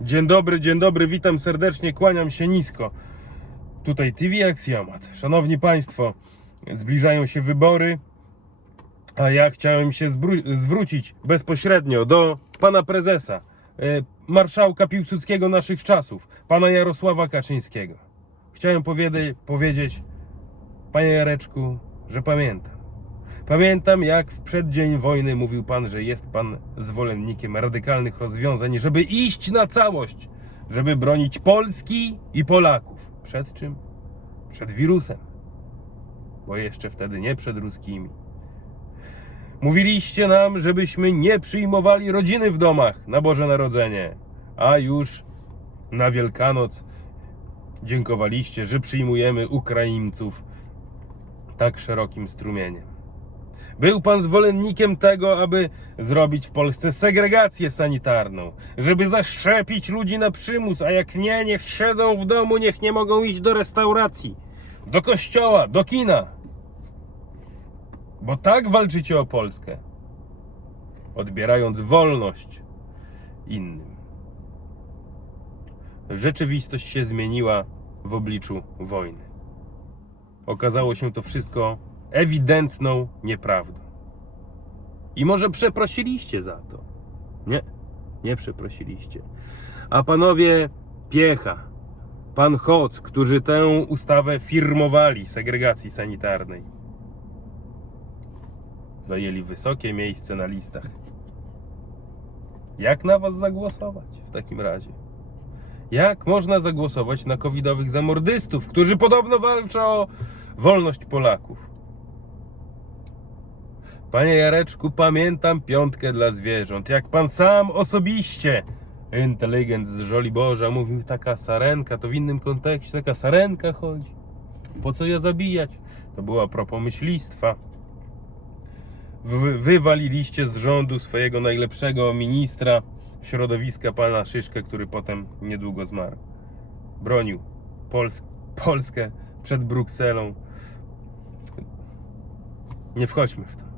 Dzień dobry, dzień dobry, witam serdecznie, kłaniam się nisko. Tutaj TV Aksjomat. Szanowni Państwo, zbliżają się wybory, a ja chciałem się zwrócić bezpośrednio do pana prezesa, e, marszałka Piłsudskiego naszych czasów, pana Jarosława Kaczyńskiego. Chciałem powiedzieć, powiedzieć, panie Jareczku, że pamiętam. Pamiętam, jak w przeddzień wojny mówił pan, że jest pan zwolennikiem radykalnych rozwiązań, żeby iść na całość, żeby bronić Polski i Polaków. Przed czym? Przed wirusem. Bo jeszcze wtedy nie przed ruskimi. Mówiliście nam, żebyśmy nie przyjmowali rodziny w domach na Boże Narodzenie, a już na Wielkanoc dziękowaliście, że przyjmujemy Ukraińców tak szerokim strumieniem. Był pan zwolennikiem tego, aby zrobić w Polsce segregację sanitarną, żeby zaszczepić ludzi na przymus, a jak nie, niech siedzą w domu, niech nie mogą iść do restauracji, do kościoła, do kina. Bo tak walczycie o Polskę, odbierając wolność innym. Rzeczywistość się zmieniła w obliczu wojny. Okazało się to wszystko ewidentną nieprawdą. I może przeprosiliście za to? Nie, nie przeprosiliście. A panowie Piecha, pan Hoc, którzy tę ustawę firmowali segregacji sanitarnej, zajęli wysokie miejsce na listach. Jak na was zagłosować w takim razie? Jak można zagłosować na covidowych zamordystów, którzy podobno walczą o wolność Polaków? Panie Jareczku, pamiętam piątkę dla zwierząt. Jak pan sam osobiście, inteligent z Żoliborza, mówił taka sarenka, to w innym kontekście taka sarenka chodzi. Po co je zabijać? To była propos myślistwa. Wy- Wywaliliście z rządu swojego najlepszego ministra środowiska, pana Szyszkę, który potem niedługo zmarł. Bronił Pols Polskę przed Brukselą. Nie wchodźmy w to.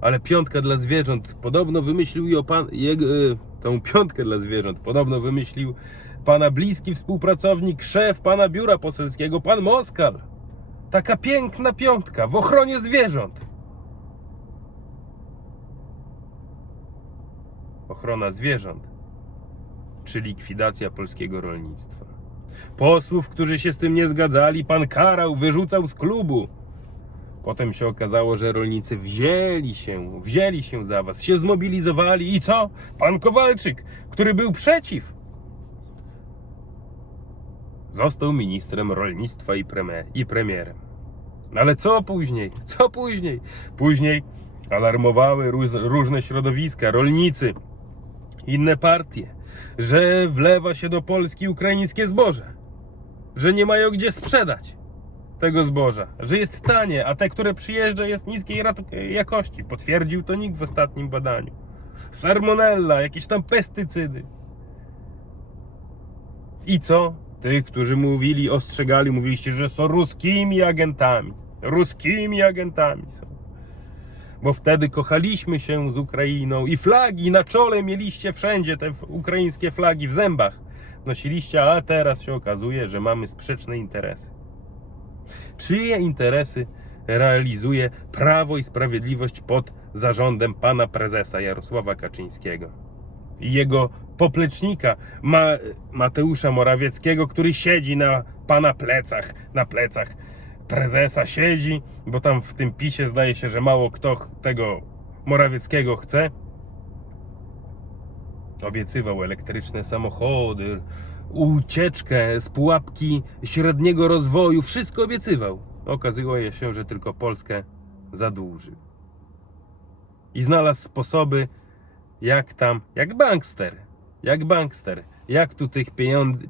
Ale piątka dla zwierząt podobno wymyślił ją jego, y, tą piątkę dla zwierząt podobno wymyślił pana bliski współpracownik, szef pana biura poselskiego, pan Moskal. Taka piękna piątka w ochronie zwierząt. Ochrona zwierząt czy likwidacja polskiego rolnictwa. Posłów, którzy się z tym nie zgadzali, pan karał, wyrzucał z klubu. Potem się okazało, że rolnicy wzięli się, wzięli się za was, się zmobilizowali i co? Pan Kowalczyk, który był przeciw, został ministrem rolnictwa i, i premierem. No Ale co później? Co później? Później alarmowały róz, różne środowiska, rolnicy, inne partie, że wlewa się do Polski ukraińskie zboże, że nie mają gdzie sprzedać tego zboża, że jest tanie, a te, które przyjeżdża, jest niskiej jakości. Potwierdził to NIK w ostatnim badaniu. Salmonella, jakieś tam pestycydy. I co? Tych, którzy mówili, ostrzegali, mówiliście, że są ruskimi agentami. Ruskimi agentami są. Bo wtedy kochaliśmy się z Ukrainą i flagi na czole mieliście wszędzie, te ukraińskie flagi w zębach nosiliście, a teraz się okazuje, że mamy sprzeczne interesy czyje interesy realizuje Prawo i Sprawiedliwość pod zarządem pana prezesa Jarosława Kaczyńskiego i jego poplecznika Ma Mateusza Morawieckiego, który siedzi na pana plecach, na plecach prezesa siedzi, bo tam w tym pisie zdaje się, że mało kto tego Morawieckiego chce. Obiecywał elektryczne samochody, ucieczkę z pułapki średniego rozwoju, wszystko obiecywał. Okazuje się, że tylko Polskę zadłużył. I znalazł sposoby, jak tam, jak bankster, jak bankster, jak tu tych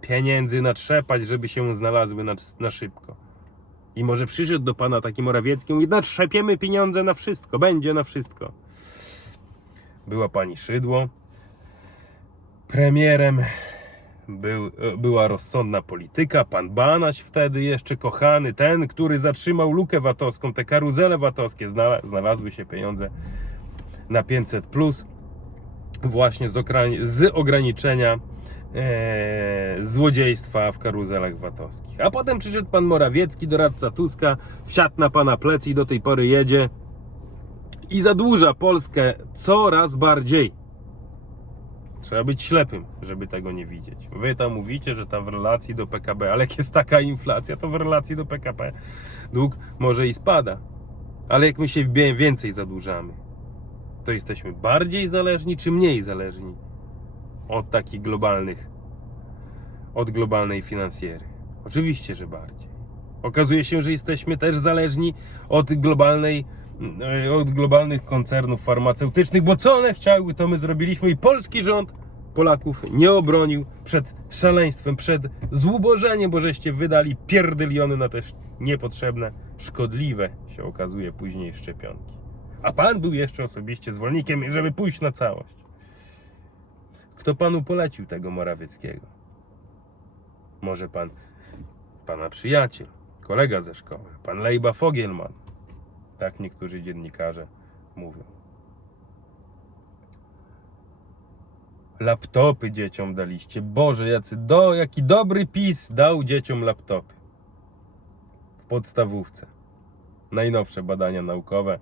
pieniędzy natrzepać, żeby się znalazły na, na szybko. I może przyszedł do pana taki Morawiecki i mówi, natrzepiemy pieniądze na wszystko, będzie na wszystko. Była pani Szydło, premierem był, była rozsądna polityka, pan Banaś wtedy jeszcze kochany, ten, który zatrzymał lukę VAT-owską, te karuzele VAT-owskie, znala- znalazły się pieniądze na 500 plus właśnie z, z ograniczenia e, złodziejstwa w karuzelach VAT-owskich. A potem przyszedł pan Morawiecki, doradca Tuska, wsiadł na pana plecy i do tej pory jedzie i zadłuża Polskę coraz bardziej. Trzeba być ślepym, żeby tego nie widzieć. Wy tam mówicie, że tam w relacji do PKB, ale jak jest taka inflacja, to w relacji do PKB dług może i spada. Ale jak my się więcej zadłużamy, to jesteśmy bardziej zależni czy mniej zależni od takich globalnych, od globalnej finansjery? Oczywiście, że bardziej. Okazuje się, że jesteśmy też zależni od globalnej, od globalnych koncernów farmaceutycznych, bo co one chciały, to my zrobiliśmy i polski rząd Polaków nie obronił przed szaleństwem, przed zubożeniem, bo żeście wydali pierdyliony na też niepotrzebne, szkodliwe się okazuje później szczepionki. A pan był jeszcze osobiście zwolennikiem, żeby pójść na całość. Kto panu polecił tego Morawieckiego? Może pan, pana przyjaciel, kolega ze szkoły, pan Lejba Fogielman. Tak niektórzy dziennikarze mówią. Laptopy dzieciom daliście. Boże, jacy do, jaki dobry PiS dał dzieciom laptopy. W podstawówce. Najnowsze badania naukowe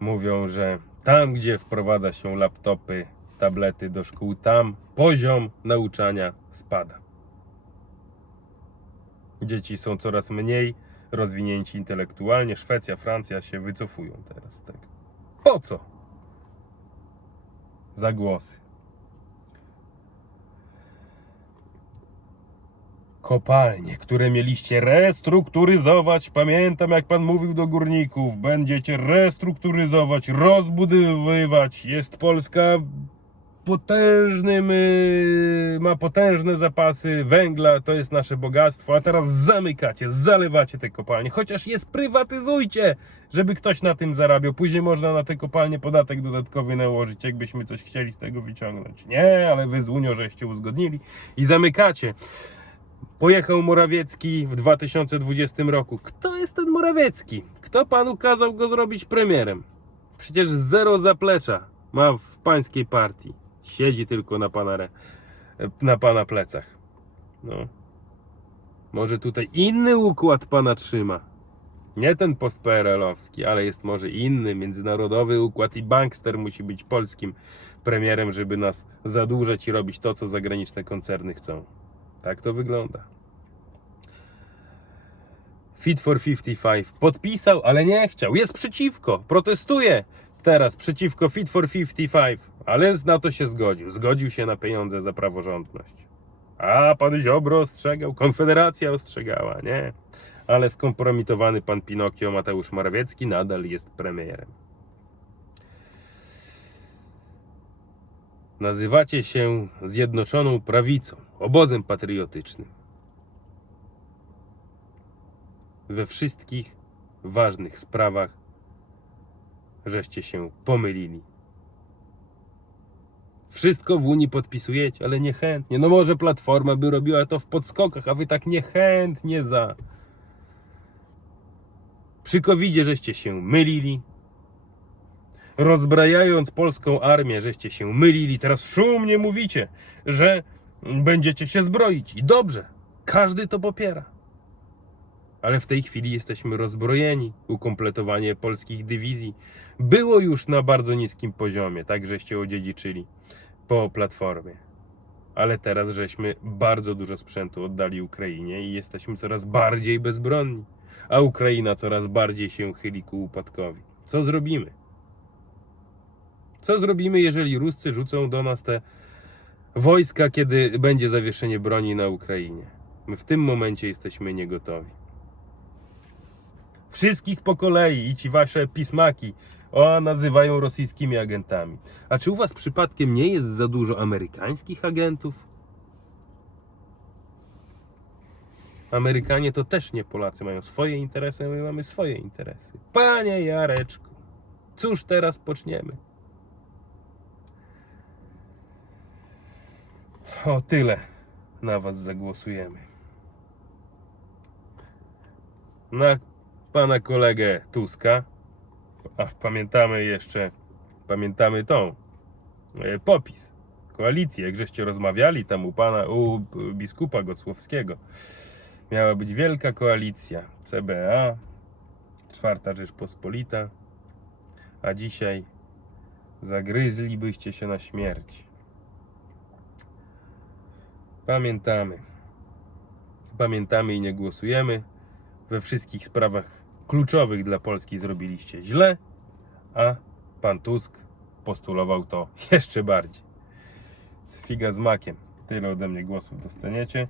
mówią, że tam, gdzie wprowadza się laptopy, tablety do szkół, tam poziom nauczania spada. Dzieci są coraz mniej rozwinięci intelektualnie. Szwecja, Francja się wycofują teraz z tego. Po co? Za głosy. Kopalnie, które mieliście restrukturyzować. Pamiętam, jak pan mówił do górników. Będziecie restrukturyzować, rozbudowywać. Jest Polska potężnym, yy, ma potężne zapasy węgla, to jest nasze bogactwo, a teraz zamykacie, zalewacie te kopalnie, chociaż je sprywatyzujcie, żeby ktoś na tym zarabiał. Później można na te kopalnie podatek dodatkowy nałożyć, jakbyśmy coś chcieli z tego wyciągnąć. Nie, ale wy z Unią żeście uzgodnili i zamykacie. Pojechał Morawiecki w 2020 roku. Kto jest ten Morawiecki? Kto panu kazał go zrobić premierem? Przecież zero zaplecza ma w pańskiej partii. Siedzi tylko na pana, na pana plecach. No. Może tutaj inny układ pana trzyma. Nie ten post-PRL-owski, ale jest może inny, międzynarodowy układ i bankster musi być polskim premierem, żeby nas zadłużać i robić to, co zagraniczne koncerny chcą. Tak to wygląda. Fit for 55 podpisał, ale nie chciał. Jest przeciwko, protestuje teraz przeciwko Fit for 55, ale na to się zgodził. Zgodził się na pieniądze za praworządność. A pan Ziobro ostrzegał, Konfederacja ostrzegała, nie. Ale skompromitowany pan Pinokio Mateusz Morawiecki nadal jest premierem. Nazywacie się Zjednoczoną Prawicą, obozem patriotycznym. We wszystkich ważnych sprawach żeście się pomylili. Wszystko w Unii podpisujecie, ale niechętnie. No może Platforma by robiła to w podskokach, a wy tak niechętnie za. Przy covid żeście się mylili. Rozbrajając polską armię, żeście się mylili. Teraz szumnie mówicie, że będziecie się zbroić. I dobrze, każdy to popiera. Ale w tej chwili jesteśmy rozbrojeni. Ukompletowanie polskich dywizji było już na bardzo niskim poziomie, tak żeście odziedziczyli po platformie. Ale teraz żeśmy bardzo dużo sprzętu oddali Ukrainie i jesteśmy coraz bardziej bezbronni, a Ukraina coraz bardziej się chyli ku upadkowi. Co zrobimy? Co zrobimy, jeżeli Ruscy rzucą do nas te wojska, kiedy będzie zawieszenie broni na Ukrainie? My w tym momencie jesteśmy niegotowi. Wszystkich po kolei i ci wasze pismaki o, nazywają rosyjskimi agentami. A czy u was przypadkiem nie jest za dużo amerykańskich agentów? Amerykanie to też nie Polacy, mają swoje interesy, my mamy swoje interesy. Panie Jareczku, cóż teraz poczniemy? O tyle na was zagłosujemy. Na pana kolegę Tuska. A pamiętamy jeszcze, pamiętamy tą e, popis. koalicję, jak żeście rozmawiali tam u pana, u biskupa Gocłowskiego. Miała być wielka koalicja. CBA, Czwarta Rzeczpospolita, a dzisiaj zagryzlibyście się na śmierć. Pamiętamy. Pamiętamy i nie głosujemy. We wszystkich sprawach kluczowych dla Polski zrobiliście źle, a pan Tusk postulował to jeszcze bardziej. Figa z makiem. Tyle ode mnie głosów dostaniecie.